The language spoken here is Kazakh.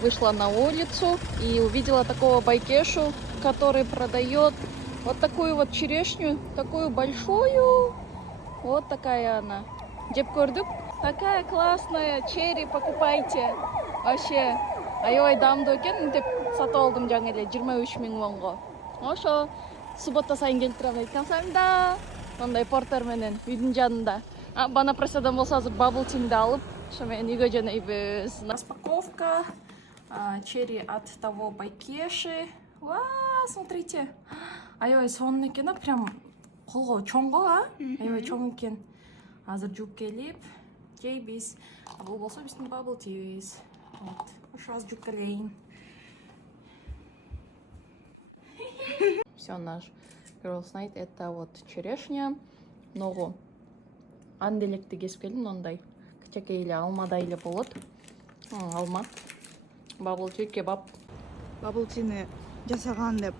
вышла на улицу и увидела такого байкешу, который продает вот такую вот черешню, такую большую. Вот такая она. Деп көрдік? Такая классная, черри покупайте. Вообще, аябай дамдуу экен деп сатып алдым жаңы эле 23 000 вонго. Ошо суббота сайын келип турам дейт. Камсамда. Мындай портер менен үйдүн жанында. Бана просадан болсо азыр бабл тимди алып, ошо менен үйгө жөнөйбүз. Распаковка черри от того байкеши. Вау, смотрите. Аябай сонун экен, прям колго чоңго, аябай чоң экен. Азыр жууп келип, жейбиз. Бул болсо биздин бабл тибиз. Вот, ошо азыр жууп келейин. Все, наш Girls Night это вот черешня, ногу анделекти кесип келдим, мындай кичинекей эле алмадай эле болот. Алма, бабл ти кебаб. Бабл тини жасаган деп.